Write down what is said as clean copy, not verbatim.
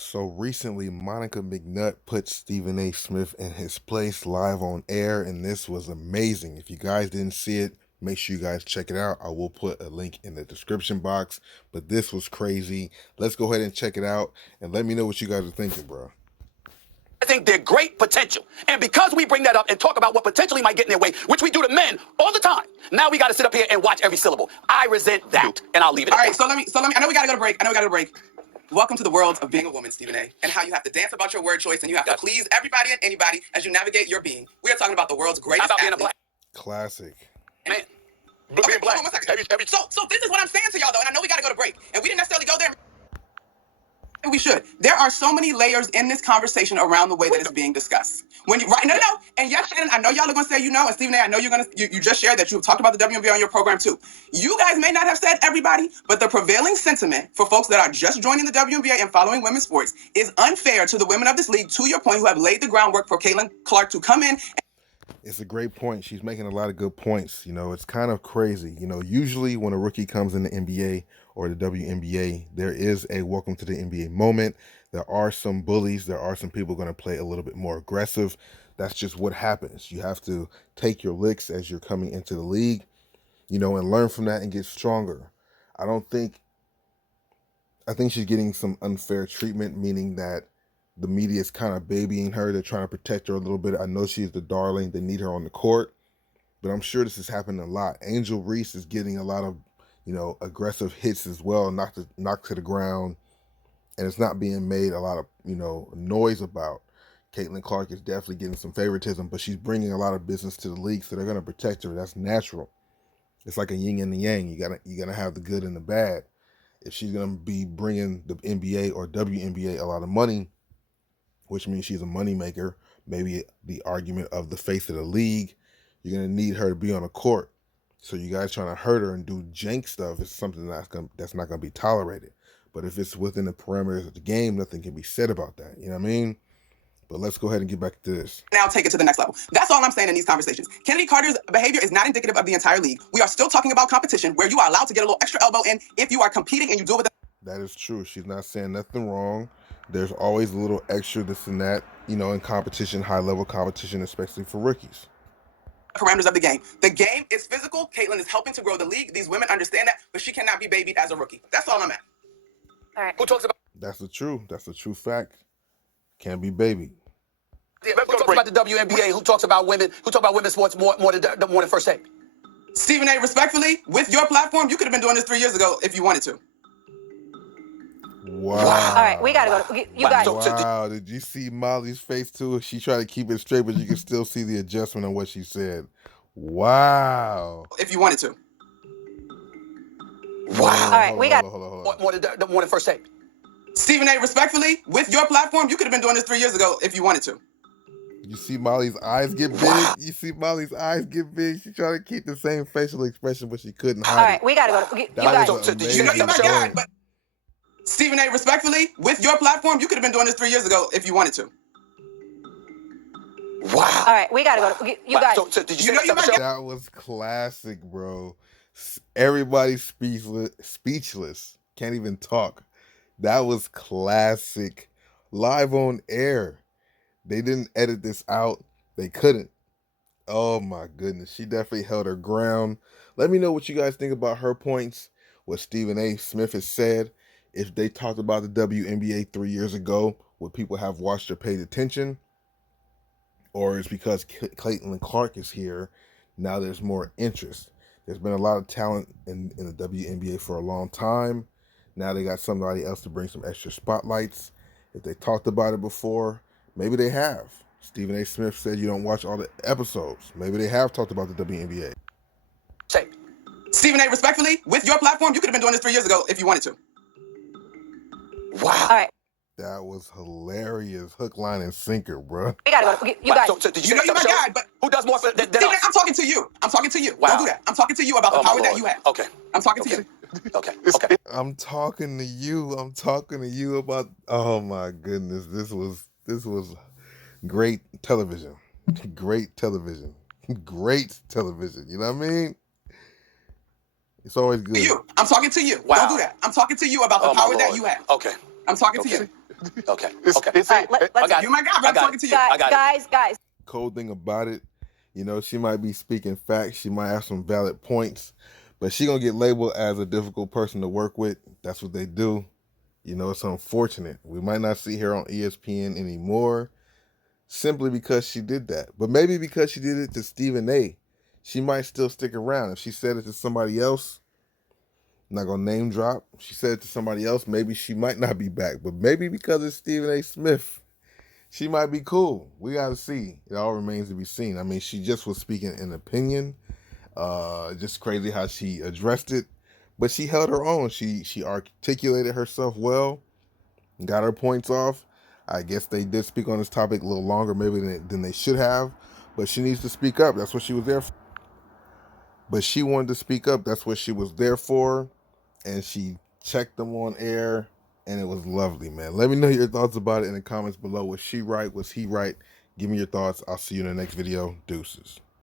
So recently, Monica McNutt put Stephen A. Smith in his place live on air, and this was amazing. If you guys didn't see it, make sure you guys check it out. I will put a link in the description box, but this was crazy. Let's go ahead and check it out, and let me know what you guys are thinking, bro. I think they're great potential. And because we bring that up and talk about what potentially might get in their way, which we do to men all the time, now we got to sit up here and watch every syllable. I resent that, and I'll leave it All at right, that. so let me, I know we got to go to break. Welcome to the world of being a woman, Stephen A., and how you have to dance about your word choice and you have to please everybody and anybody as you navigate your being. We are talking about the world's greatest How about being a athlete. black Classic. man? Okay, Being black. hold on 1 second. So this is what I'm saying to y'all, though, and I know we got to go to break, and we didn't necessarily go there. We should. There are so many layers in this conversation around the way that it's being discussed. When you no, and yes, Shannon, I know y'all are gonna say and Stephen A., I know you just shared that you talked about the WNBA on your program too. You guys may not have said everybody, but the prevailing sentiment for folks that are just joining the WNBA and following women's sports is unfair to the women of this league. To your point, who have laid the groundwork for Caitlin Clark to come in. It's a great point. She's making a lot of good points. You know, it's kind of crazy. You know, usually when a rookie comes in the NBA or the WNBA, there is a welcome to the NBA moment. There are some bullies. There are some people going to play a little bit more aggressive. That's just what happens. You have to take your licks as you're coming into the league, you know, and learn from that and get stronger. I think she's getting some unfair treatment, meaning that the media is kind of babying her. They're trying to protect her a little bit. I know she's the darling. They need her on the court, but I'm sure this is happening a lot. Angel Reese is getting a lot of, you know, aggressive hits as well, knocked to the ground, and it's not being made a lot of, you know, noise about. Caitlin Clark is definitely getting some favoritism, but she's bringing a lot of business to the league, so they're going to protect her. That's natural. It's like a yin and the yang. You gotta have the good and the bad. If she's going to be bringing the NBA or WNBA a lot of money, which means she's a moneymaker, maybe the argument of the face of the league, you're going to need her to be on the court. So you guys trying to hurt her and do jank stuff is something that's not going to be tolerated. But if it's within the parameters of the game, nothing can be said about that. You know what I mean? But let's go ahead and get back to this. Now take it to the next level. That's all I'm saying in these conversations. Kennedy Carter's behavior is not indicative of the entire league. We are still talking about competition where you are allowed to get a little extra elbow in if you are competing and you do it with That is true. She's not saying nothing wrong. There's always a little extra this and that, you know, in competition, high-level competition, especially for rookies. parameters of the game. The game is physical. Caitlin is helping to grow the league. These women understand that, but she cannot be babied as a rookie. That's all I'm at. All right. Who talks about? That's the truth. That's the true fact. Can't be baby. Yeah, who talks about the WNBA? Who talks about women? Who talk about women's sports more than First Take? Stephen A., respectfully, with your platform, you could have been doing this 3 years ago if you wanted to. Wow. All right, we gotta go. You guys. Wow. Did you see Molly's face too? She tried to keep it straight, but you can still see the adjustment on what she said. Wow. If you wanted to. Wow. All right, we got Hold on. More than First Take. Stephen A., respectfully, with your platform, you could have been doing this 3 years ago if you wanted to. You see Molly's eyes get big? Wow. You see Molly's eyes get big? She tried to keep the same facial expression, but she couldn't All hide right, it. we gotta go. You That guys. was an Did you know amazing my guy, point. but Stephen A., respectfully, with your platform, you could have been doing this 3 years ago if you wanted to. Wow. All right, we gotta go. You guys. Did you know say you that, might That was classic, bro. Everybody's speechless. Can't even talk. That was classic. Live on air. They didn't edit this out. They couldn't. Oh my goodness. She definitely held her ground. Let me know what you guys think about her points, what Stephen A. Smith has said. If they talked about the WNBA 3 years ago, would people have watched or paid attention? Or it's because Caitlin Clark is here, now there's more interest. There's been a lot of talent in the WNBA for a long time. Now they got somebody else to bring some extra spotlights. If they talked about it before, maybe they have. Stephen A. Smith said you don't watch all the episodes. Maybe they have talked about the WNBA. Say. Stephen A., respectfully, with your platform, you could have been doing this 3 years ago if you wanted to. Wow. All right, That was hilarious. Hook, line, and sinker, bro. we gotta go. You guys. Did You know you my guy, but who does more than Stephen A., us? I'm talking to you. I'm talking to you. Wow. Don't do that. I'm talking to you about the Oh, my power that Lord. you have. Okay. I'm talking to you. Okay. Okay. I'm talking to you. I'm talking to you about. Oh my goodness, this was great television. Great television. Great television. You know what I mean? It's always good. To you. I'm talking to you. Wow. Don't do that. I'm talking to you about the Oh, my power that Lord. you have. Okay. I'm talking to Okay. you. Okay. All right, let's You my guy, but I'm talking to you. guys. Cold thing about it, you know, she might be speaking facts, she might have some valid points, but she gonna get labeled as a difficult person to work with. That's what they do. You know, it's unfortunate. We might not see her on ESPN anymore simply because she did that. But maybe because she did it to Stephen A, she might still stick around. If she said it to somebody else, I'm not gonna name drop. If she said it to somebody else, maybe she might not be back. But maybe because it's Stephen A. Smith, she might be cool. We gotta see. It all remains to be seen. I mean, she just was speaking an opinion. Just crazy how she addressed it. But she held her own. She articulated herself well, got her points off. I guess they did speak on this topic a little longer maybe than they should have. But she needs to speak up. That's what she was there for. But she wanted to speak up. That's what she was there for. And she checked them on air. And it was lovely, man. Let me know your thoughts about it in the comments below. Was she right? Was he right? Give me your thoughts. I'll see you in the next video. Deuces.